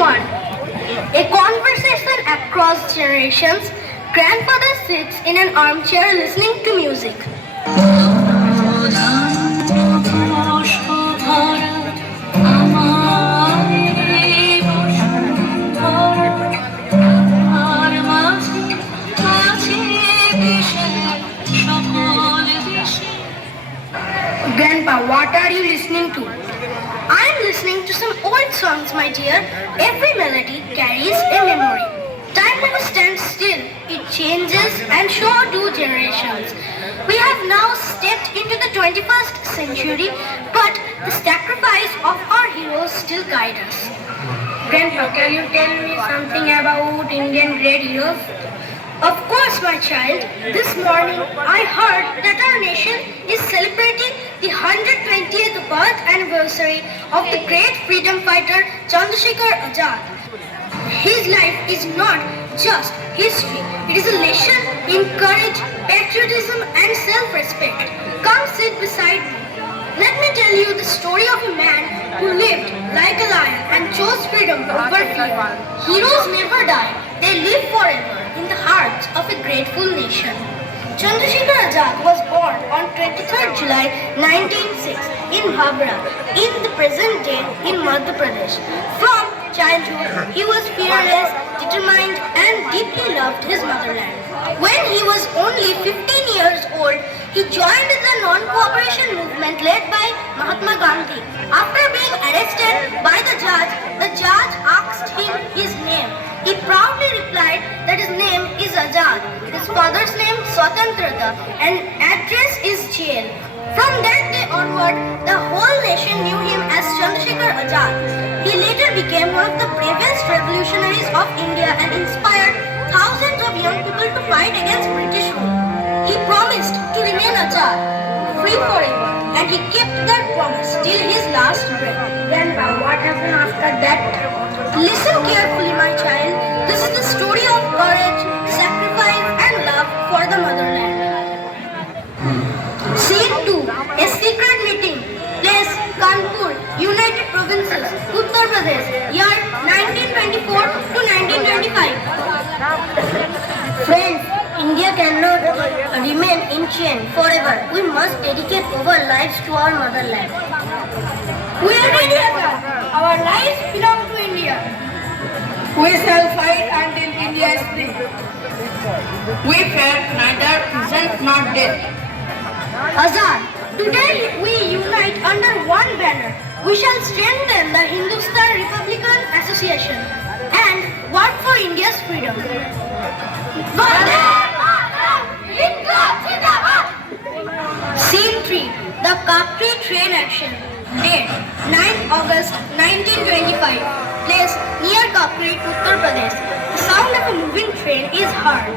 1. A conversation across generations. Grandfather sits in an armchair listening to music. Grandpa, what are you listening to? I'm listening to some old songs, my dear. Every melody carries a memory. Time never stands still. It changes, and so do generations. We have now stepped into the 21st century, but the sacrifice of our heroes still guide us. Grandpa, can you tell me something about Indian great heroes? Of course, my child. This morning, I heard that our nation is celebrating the 120th birth anniversary of the great freedom fighter Chandrasekhar Azad. His life is not just history. It is a lesson in courage, patriotism, and self-respect. Come sit beside me. Let me tell you the story of a man who lived like a lion and chose freedom over fear. Heroes never die. They live forever in the hearts of a grateful nation. Chandrasekhar Azad was born on 23rd July 1906 in Bhabra, in the present day in Madhya Pradesh. From childhood, he was fearless, determined, and deeply loved his motherland. When he was only 15 years old, he joined the non-cooperation movement led by Mahatma Gandhi. After being arrested by the judge asked him his name. He proudly replied that his name is Azad, his father's name Swatantrata, and address is jail. From that day onward, the whole nation knew him as Chandrasekhar Azad. He later became one of the bravest revolutionaries of India and inspired thousands of young people to fight against British rule. He promised to remain Azad, free forever, and he kept that promise till his last breath. Grandpa, what happened after that? Listen carefully, my child. This is the story of courage, sacrifice, and love for the motherland. Scene 2. A secret meeting. Place Kanpur, United Provinces, Uttar Pradesh, year 1924 to 1925. Friends, India cannot remain in chain forever. We must dedicate our lives to our motherland. We are ready, our lives belong to India. We shall fight until India is free. We fear neither prison nor death. Azad, today we unite under one banner. We shall strengthen the Hindustan Republican Association and work for India's freedom. Scene 3. The Kapri train action. Date 9 August 1925. Place near Kapri, Uttar Pradesh. The sound of a moving train is heard.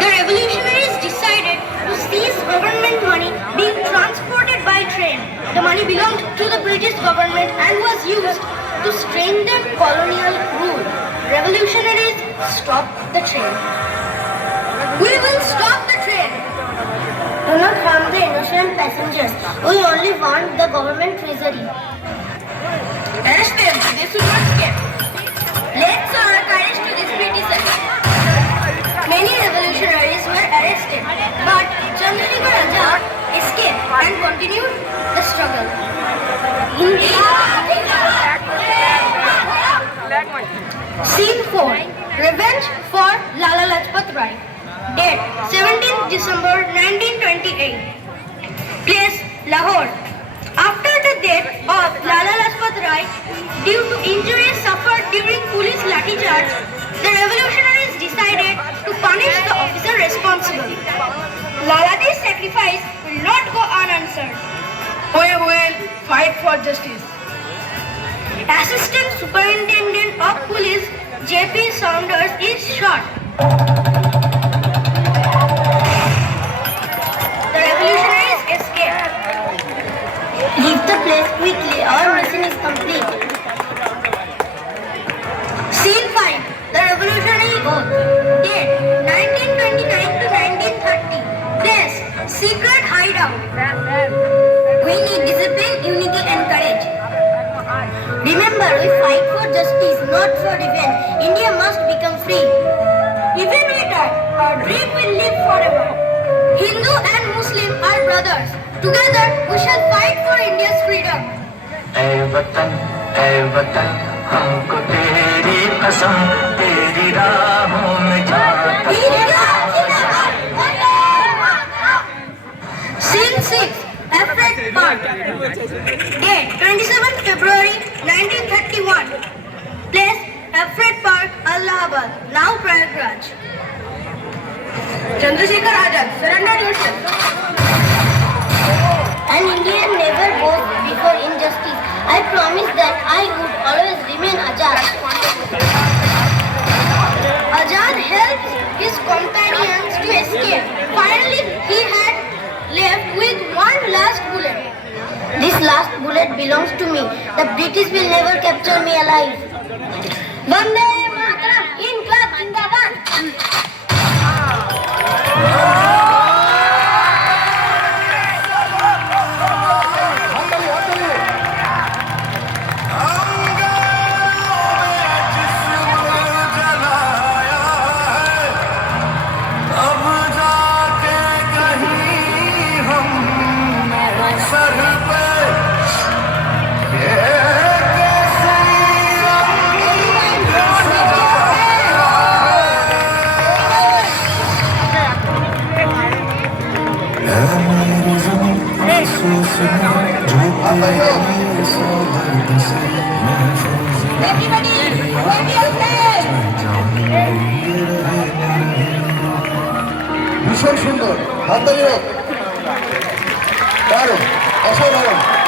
The revolutionaries decided to seize government money being transported by train. The money belonged to the British government and was used to strengthen colonial rule. Revolutionaries stopped the train. We will stop the train. Do not harm the innocent passengers. We only want the government treasury. Arrest them, they should not escape. Let's show our courage to these Britishers. Many revolutionaries were arrested, but Chandrasekhar Azad escaped and continued the struggle. Scene 4. Revenge for Lala Lajpat Rai. Date 17th December 1928. Place Lahore. After the death of Lala Lajpat Rai due to injuries suffered during police lathi charge, the revolutionaries decided to punish the officer responsible. Lalaji's sacrifice will not go unanswered. We will fight for justice. Assistant Superintendent of Police J.P. Saunders is shot. The revolutionaries escape. Leave the place quickly. Our mission is complete. Scene 5. The Revolutionary Oath. Date 1929 to 1930. Place Secret Hideout. We need discipline, unity, and courage. Remember, we fight for justice, not for revenge. India must become free. Even we die, our dream will live forever. Hindu and Muslim are brothers. Together, we shall fight for India's freedom. ऐ वतन हमको तेरी कसम तेरी राहों में जाता Scene 6, Alfred Park. Date 27th February 1931. Place Alfred Park, Allahabad, now Prayagraj. Chandrasekhar Azad surrendered yourself. An Indian never bows before injustice. I promised that I would always remain Azad. Azad helped his companions to escape. Finally, he had left with one last bullet. This last bullet belongs to me. The British will never capture me alive. Vande Mataram, Inqilab Zindabad. ভীষণ সুন্দর, হাততালি হোক, দারুণ, অসাধারণ।